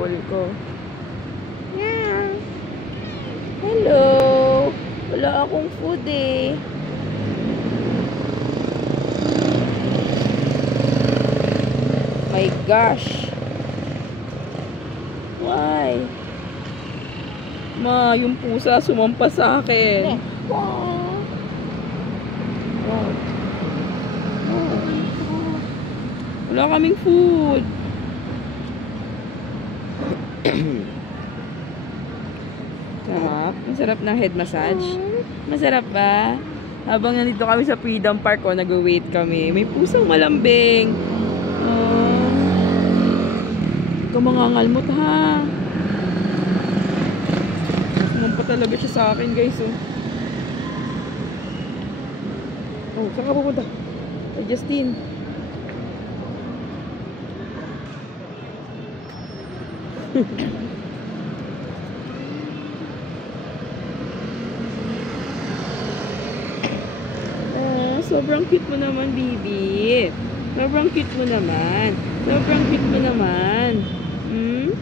apple ko. Yeah. Hello. Wala akong food eh. My gosh. Why? Ma, yung pusa sumampa sa akin. Wow. Wow. Wow. Wala kaming food. Sarap. Ang sarap ng head massage. Masarap ba? Habang nandito kami sa Freedom Park, nag-wait kami. May pusang malambing. Ikaw mangangalmot ha. Sumampa talaga siya sa akin guys. Oh, saan ka pupunta? Ay, Justine. Sobrang cute mo naman, baby. Sobrang cute mo naman. Sobrang cute mo naman. Hmm?